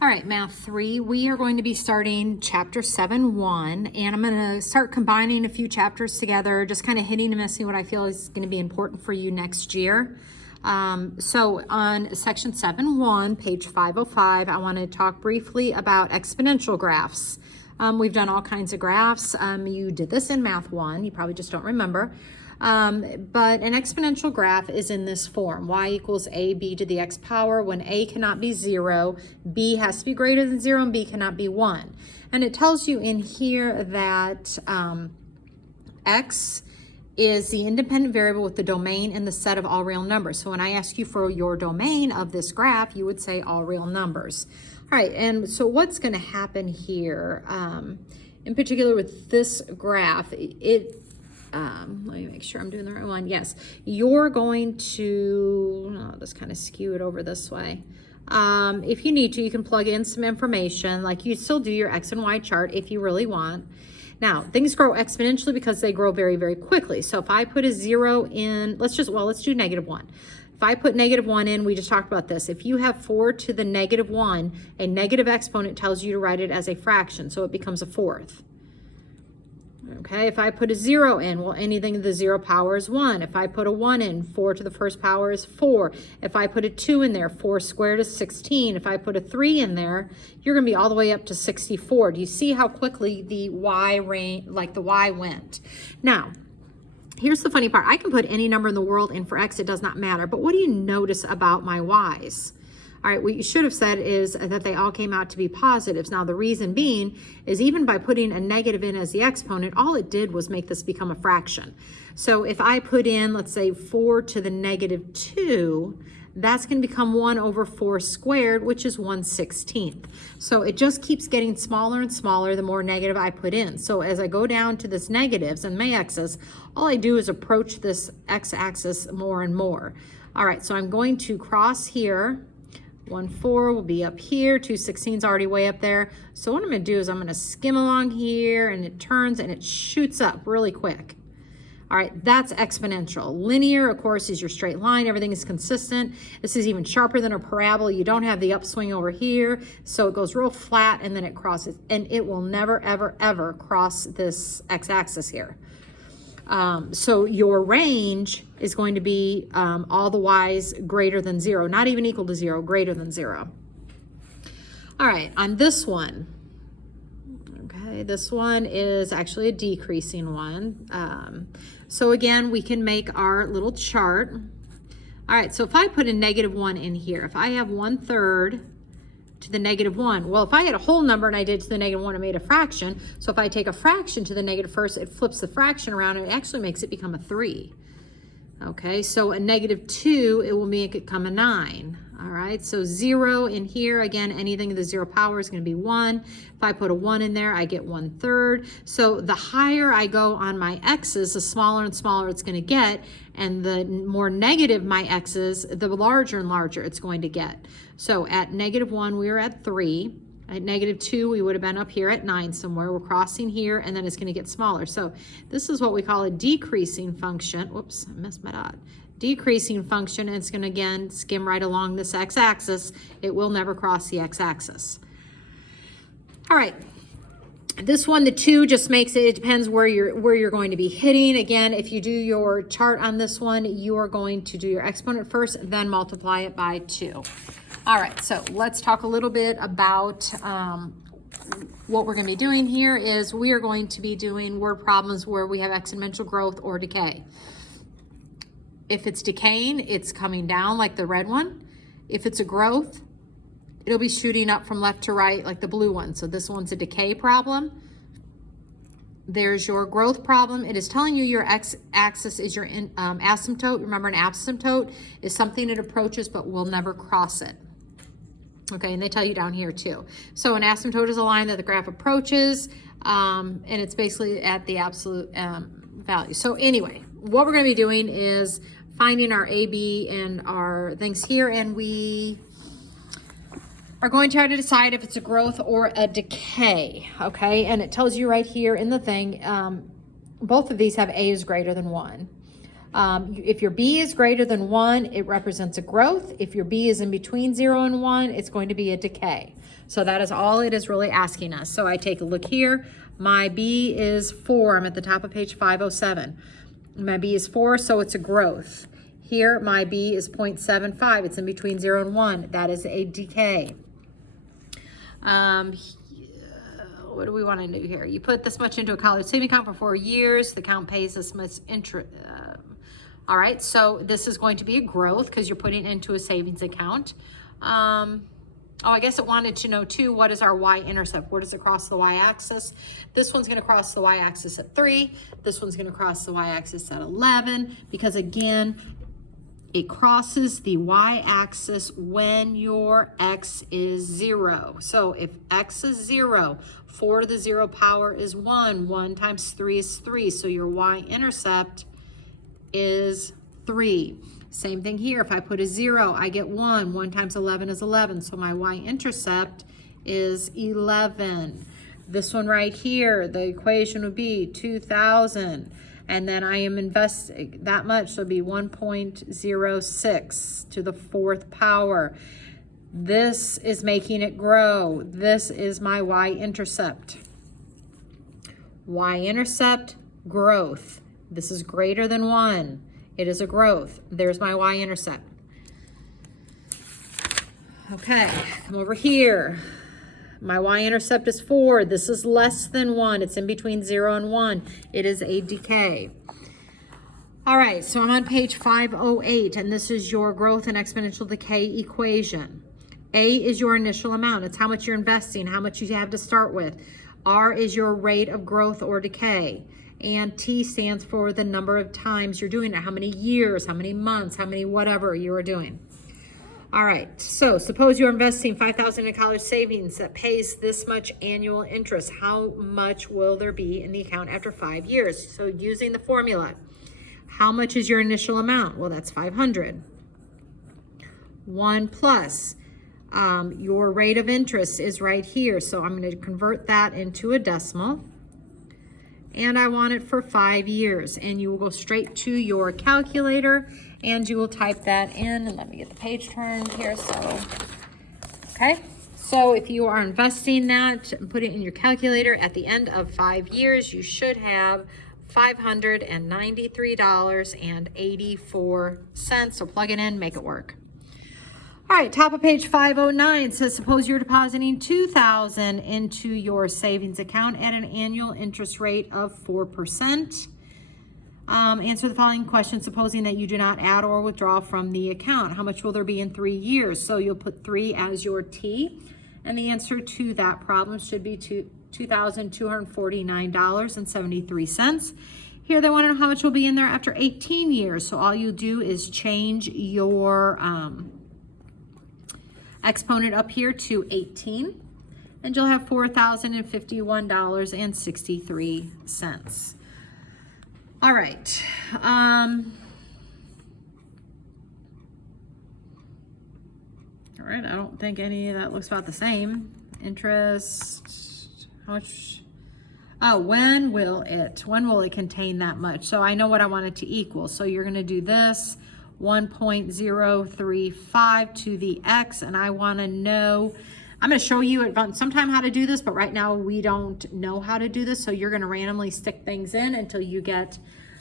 All right, Math 3, we are going to be starting Chapter 7-1, and I'm going to start combining a few chapters together, just kind of hitting and missing what I feel is going to be important for you next year. So on Section 7-1, page 505, I want to talk briefly about exponential graphs. We've done all kinds of graphs. You did this in Math 1, you probably just don't remember. But an exponential graph is in this form: y equals ab to the x power. When a cannot be 0, b has to be greater than 0, and b cannot be 1. And it tells you in here that x is the independent variable with the domain in the set of all real numbers. So when I ask you for your domain of this graph, you would say all real numbers. All right, and so what's going to happen here, in particular with this graph, let me make sure I'm doing the right one. Yes, you're going to, I'll just kind of skew it over this way. If you need to, you can plug in some information, like you still do your X and Y chart if you really want. Now, things grow exponentially because they grow very, very quickly. So if I put a 0 in, let's do -1. If I put -1 in, we just talked about this. If you have 4 to the -1, a negative exponent tells you to write it as a fraction, so it becomes a fourth. Okay, if I put a 0 in, well, anything to the 0 power is 1. If I put a 1 in, 4 to the first power is 4. If I put a 2 in there, 4 squared is 16. If I put a 3 in there, you're going to be all the way up to 64. Do you see how quickly the y went? Now, here's the funny part. I can put any number in the world in for x. It does not matter. But what do you notice about my y's? All right, what you should have said is that they all came out to be positives. Now, the reason being is even by putting a negative in as the exponent, all it did was make this become a fraction. So if I put in, let's say, 4 to the -2, that's going to become 1 over 4 squared, which is 1/16. So it just keeps getting smaller and smaller the more negative I put in. So as I go down to this negatives and my x's, all I do is approach this x-axis more and more. All right, so I'm going to cross here. 1, 4 will be up here. 2, 16 is already way up there. So what I'm going to do is I'm going to skim along here, and it turns and it shoots up really quick. All right, that's exponential. Linear, of course, is your straight line. Everything is consistent. This is even sharper than a parabola. You don't have the upswing over here, so it goes real flat and then it crosses. And it will never, ever, ever cross this x-axis here. So your range is going to be all the y's greater than 0, not even equal to 0, greater than 0. All right, on this one, okay, this one is actually a decreasing one. So again, we can make our little chart. All right, so if I put a -1 in here, if I have 1/3 to the -1. Well, if I had a whole number and I did to the -1, I made a fraction. So if I take a fraction to the negative first, it flips the fraction around and it actually makes it become a 3. Okay, so a -2, it will make it come a 9. All right, so 0 in here, again, anything to the 0 power is going to be 1. If I put a 1 in there, I get 1/3. So the higher I go on my x's, the smaller and smaller it's going to get. And the more negative my x is, the larger and larger it's going to get. So at -1, we were at 3. At -2, we would have been up here at 9 somewhere. We're crossing here, and then it's going to get smaller. So this is what we call a decreasing function. Whoops, I missed my dot. Decreasing function, and it's going to, again, skim right along this x-axis. It will never cross the x-axis. All right. This one, the 2 just makes it, it depends where you're going to be hitting. Again, if you do your chart on this one, you are going to do your exponent first, then multiply it by 2. All right, so let's talk a little bit about what we're going to be doing here is we are going to be doing word problems where we have exponential growth or decay. If it's decaying, it's coming down like the red one. If it's a growth, it'll be shooting up from left to right like the blue one. So this one's a decay problem. There's your growth problem. It is telling you your x-axis is your asymptote. Remember, an asymptote is something it approaches but will never cross it. Okay, and they tell you down here too. So an asymptote is a line that the graph approaches, and it's basically at the absolute value. So anyway, what we're going to be doing is finding our A, B, and our things here, and we are going to try to decide if it's a growth or a decay, okay? And it tells you right here in the thing, both of these have A is greater than 1. If your B is greater than 1, it represents a growth. If your B is in between 0 and 1, it's going to be a decay. So that is all it is really asking us. So I take a look here. My B is 4. I'm at the top of page 507. My B is 4, so it's a growth. Here, my B is 0.75. It's in between 0 and 1. That is a decay. What do we want to do here? You put this much into a college saving account for 4 years. The account pays this much interest. All right, so this is going to be a growth because you're putting into a savings account. Oh, I guess it wanted to know too, what is our y-intercept? Where does it cross the y-axis? This one's gonna cross the y-axis at 3. This one's gonna cross the y-axis at 11, because again, it crosses the y-axis when your x is 0. So if x is 0, 4 to the 0 power is 1. 1 times 3 is 3. So your y-intercept is 3. Same thing here. If I put a 0, I get 1. 1 times 11 is 11. So my y-intercept is 11. This one right here, the equation would be 2,000. And then I am investing that much, so it'll be 1.06 to the 4th power. This is making it grow. This is my y-intercept. Y-intercept, growth. This is greater than 1. It is a growth. There's my y-intercept. Okay, come over here. My y-intercept is 4. This is less than 1. It's in between 0 and 1. It is a decay. All right, so I'm on page 508, and this is your growth and exponential decay equation. A is your initial amount. It's how much you're investing, how much you have to start with. R is your rate of growth or decay. And T stands for the number of times you're doing it, how many years, how many months, how many whatever you are doing. All right, so suppose you're investing $5,000 in college savings that pays this much annual interest. How much will there be in the account after 5 years? So using the formula, how much is your initial amount? Well, that's 500. 1 plus your rate of interest is right here. So I'm going to convert that into a decimal. And I want it for 5 years. And you will go straight to your calculator and you will type that in. And let me get the page turned here. So, okay. So if you are investing that, put it in your calculator. At the end of 5 years, you should have $593.84. So plug it in, make it work. All right, top of page 509 says, suppose you're depositing $2,000 into your savings account at an annual interest rate of 4%. Answer the following question, supposing that you do not add or withdraw from the account. How much will there be in 3 years? So you'll put 3 as your T, and the answer to that problem should be $2,249.73. Here they want to know how much will be in there after 18 years. So all you do is change your exponent up here to 18, and you'll have $4,051.63. All right. All right, I don't think any of that looks about the same. Interest, how much? Oh, when will it contain that much? So I know what I want it to equal. So you're gonna do this, 1.035 to the x, and I want to know, I'm going to show you sometime how to do this, but right now we don't know how to do this, so you're going to randomly stick things in until you get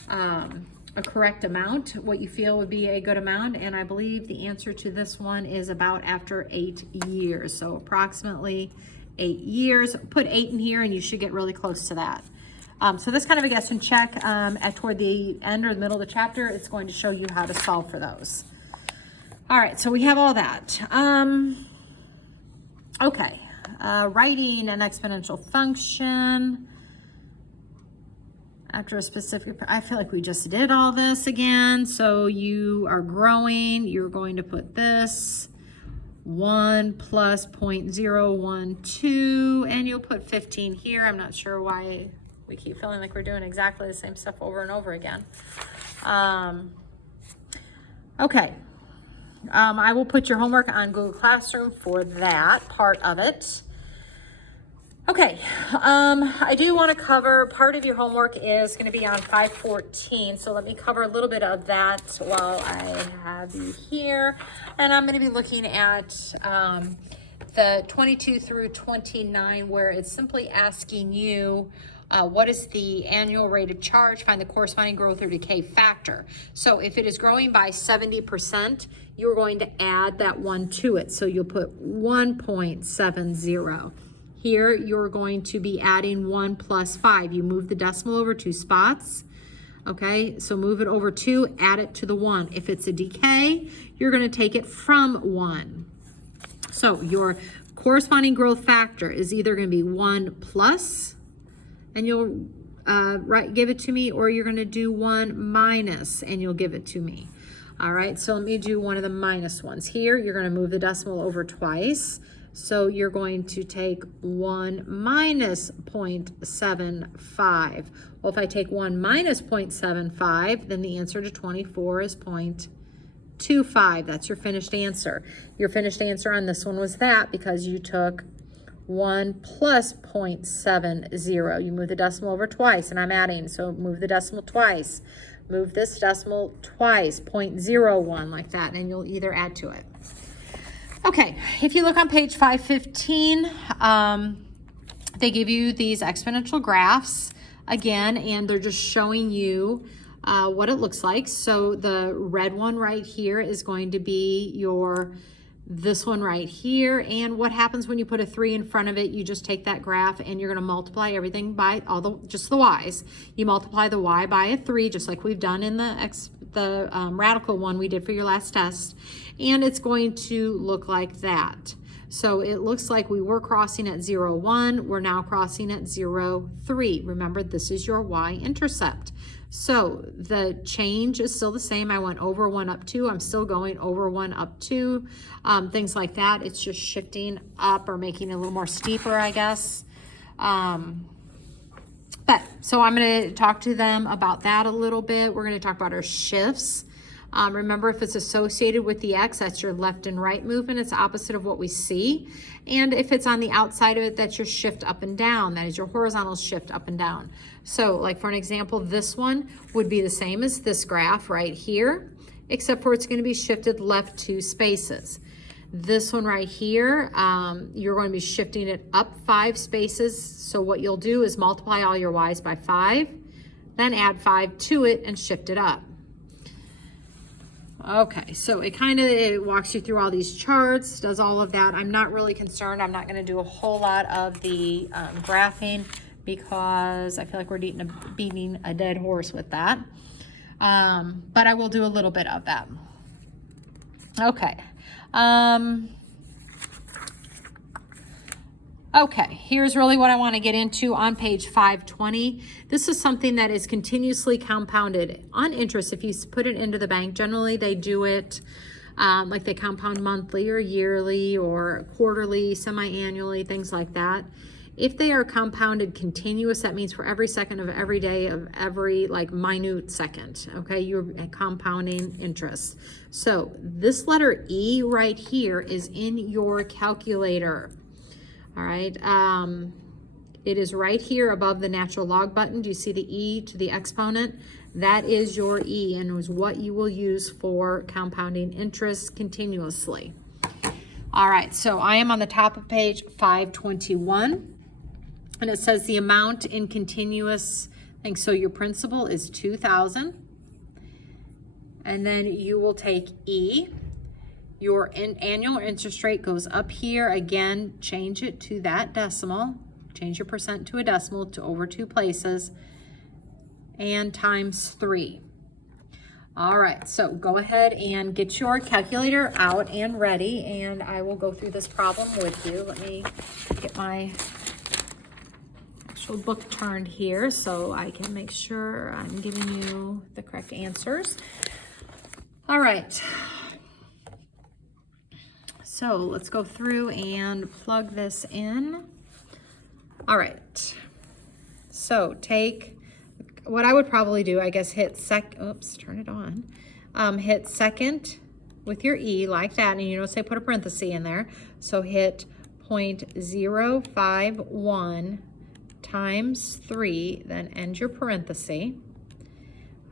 a correct amount, what you feel would be a good amount, and I believe the answer to this one is about after 8 years, so approximately 8 years. Put 8 in here and you should get really close to that. So this kind of a guess and check toward the end or the middle of the chapter, it's going to show you how to solve for those. All right, so we have all that. Okay, writing an exponential function after a specific, I feel like we just did all this again. So you are growing, you're going to put this 1 plus 0.012, and you'll put 15 here. I'm not sure why we keep feeling like we're doing exactly the same stuff over and over again. Okay. I will put your homework on Google Classroom for that part of it. Okay, I do want to cover, part of your homework is going to be on 514, so let me cover a little bit of that while I have you here. And I'm going to be looking at the 22 through 29, where it's simply asking you, what is the annual rate of charge? Find the corresponding growth or decay factor. So if it is growing by 70%, you're going to add that 1 to it. So you'll put 1.70. Here, you're going to be adding 1 plus 5. You move the decimal over 2 spots. Okay, so move it over 2, add it to the 1. If it's a decay, you're going to take it from 1. So your corresponding growth factor is either going to be 1 plus, and you'll give it to me, or you're going to do 1 minus, and you'll give it to me. All right, so let me do one of the minus ones. Here, you're going to move the decimal over twice. So you're going to take 1 minus 0.75. Well, if I take 1 minus 0.75, then the answer to 24 is 0.25. That's your finished answer. Your finished answer on this one was that because you took 1 plus 0.70. You move the decimal over twice, and I'm adding, so move the decimal twice. Move this decimal twice, 0.01, like that, and you'll either add to it. Okay, if you look on page 515, they give you these exponential graphs again, and they're just showing you what it looks like. So the red one right here is going to be this one right here. And what happens when you put a 3 in front of it? You just take that graph and you're going to multiply everything by just the y's. You multiply the y by a 3, just like we've done in the radical one we did for your last test. And it's going to look like that. So it looks like we were crossing at 0, 1. We're now crossing at 0, 3. Remember, this is your y-intercept. So the change is still the same. I went over 1 up 2. I'm still going over 1 up 2. Things like that. It's just shifting up or making it a little more steeper, I guess. So I'm going to talk to them about that a little bit. We're going to talk about our shifts. Remember, if it's associated with the X, that's your left and right movement. It's opposite of what we see. And if it's on the outside of it, that's your shift up and down. That is your horizontal shift up and down. So like for an example, this one would be the same as this graph right here, except for it's going to be shifted left 2 spaces. This one right here, you're going to be shifting it up 5 spaces. So what you'll do is multiply all your y's by 5, then add 5 to it and shift it up. Okay, so it walks you through all these charts, does all of that. I'm not really concerned. I'm not going to do a whole lot of the graphing because I feel like we're beating a dead horse with that. But I will do a little bit of that. Okay. Okay, here's really what I want to get into on page 520. This is something that is continuously compounded on interest. If you put it into the bank, generally they do it like they compound monthly or yearly or quarterly, semi-annually, things like that. If they are compounded continuous, that means for every second of every day of every minute second, okay, you're compounding interest. So this letter E right here is in your calculator. All right, it is right here above the natural log button. Do you see the E to the exponent? That is your E and is what you will use for compounding interest continuously. All right, so I am on the top of page 521, and it says the amount in continuous thing. So your principal is 2,000, and then you will take E. Your annual interest rate goes up here. Again, change it to that decimal. Change your percent to a decimal to over 2 places. And times 3. All right, so go ahead and get your calculator out and ready, and I will go through this problem with you. Let me get my actual book turned here so I can make sure I'm giving you the correct answers. All right. So let's go through and plug this in. All right. So take, what I would probably do, I guess, hit turn it on. Hit second with your E like that, and you notice I put a parenthesis in there. So hit 0.051 times 3, then end your parenthesis.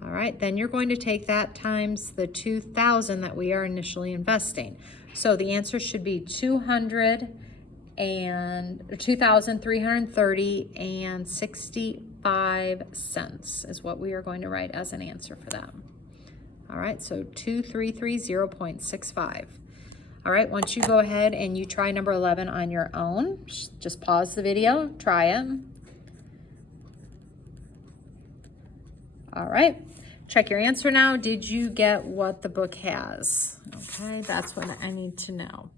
All right, then you're going to take that times the 2,000 that we are initially investing. So the answer should be 2,330 and 65 cents is what we are going to write as an answer for that. All right, so 2330.65. All right, once you go ahead and you try number 11 on your own, just pause the video, try it. All right, check your answer now. Did you get what the book has? Okay, that's what I need to know.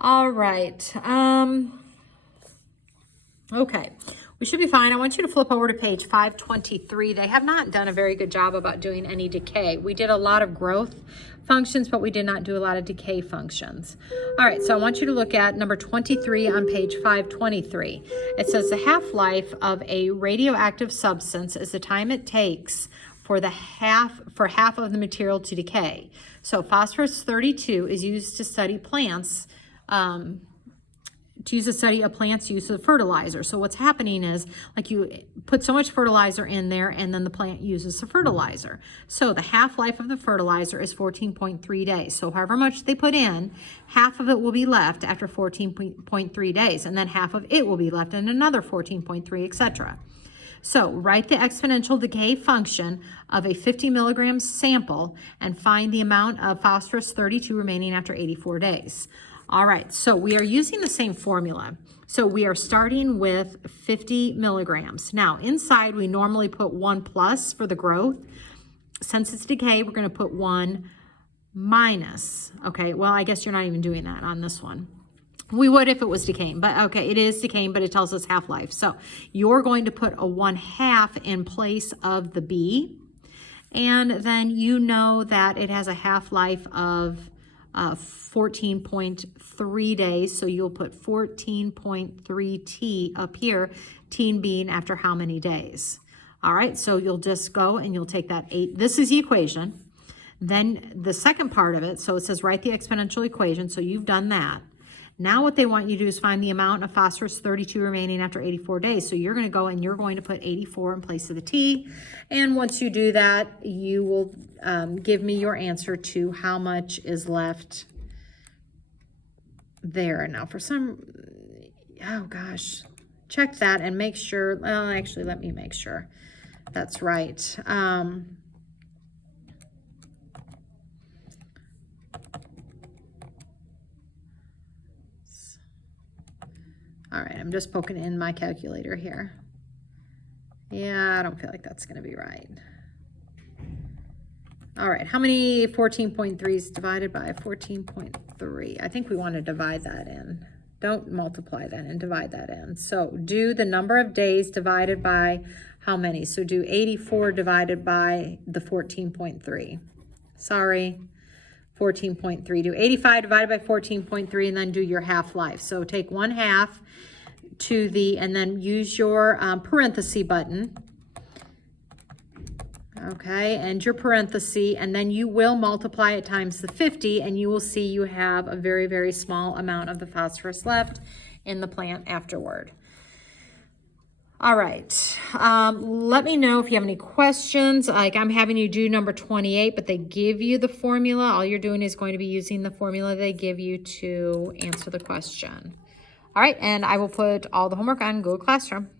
All right, okay, we should be fine. I want you to flip over to page 523. They have not done a very good job about doing any decay. We did a lot of growth functions, but we did not do a lot of decay functions. All right, so I want you to look at number 23 on page 523. It says the half-life of a radioactive substance is the time it takes for half of the material to decay. So phosphorus 32 is used to study plants, a plant's use of fertilizer. So what's happening is, like, you put so much fertilizer in there and then the plant uses the fertilizer. So the half-life of the fertilizer is 14.3 days. So however much they put in, half of it will be left after 14.3 days, and then half of it will be left in another 14.3, etc. So write the exponential decay function of a 50 milligram sample and find the amount of phosphorus 32 remaining after 84 days. All right, so we are using the same formula. So we are starting with 50 milligrams. Now, inside, we normally put 1 plus for the growth. Since it's decay, we're going to put 1 minus. Okay, well, I guess you're not even doing that on this one. We would if it was decaying, but okay, it is decaying, but it tells us half-life. So you're going to put a 1/2 in place of the B, and then you know that it has a half-life of 14.3 days, so you'll put 14.3 T up here, T being after how many days. All right, so you'll just go and you'll take that 8. This is the equation. Then the second part of it, so it says write the exponential equation, so you've done that. Now what they want you to do is find the amount of phosphorus 32 remaining after 84 days. So you're going to go and you're going to put 84 in place of the T. And once you do that, you will give me your answer to how much is left there. Now for some, oh gosh, check that and make sure, well, actually, let me make sure that's right. All right, I'm just poking in my calculator here. Yeah, I don't feel like that's going to be right. All right, how many 14.3 is divided by 14.3? I think we want to divide that in. Don't multiply that and divide that in. So do the number of days divided by how many? So do 84 divided by the 14.3. Sorry. 14.3. Do 85 divided by 14.3 and then do your half-life. So take 1/2 to the, and then use your parenthesis button. Okay, and your parenthesis, and then you will multiply it times the 50, and you will see you have a very, very small amount of the phosphorus left in the plant afterward. All right, let me know if you have any questions. Like, I'm having you do number 28, but they give you the formula. All you're doing is going to be using the formula they give you to answer the question. All right, and I will put all the homework on Google Classroom.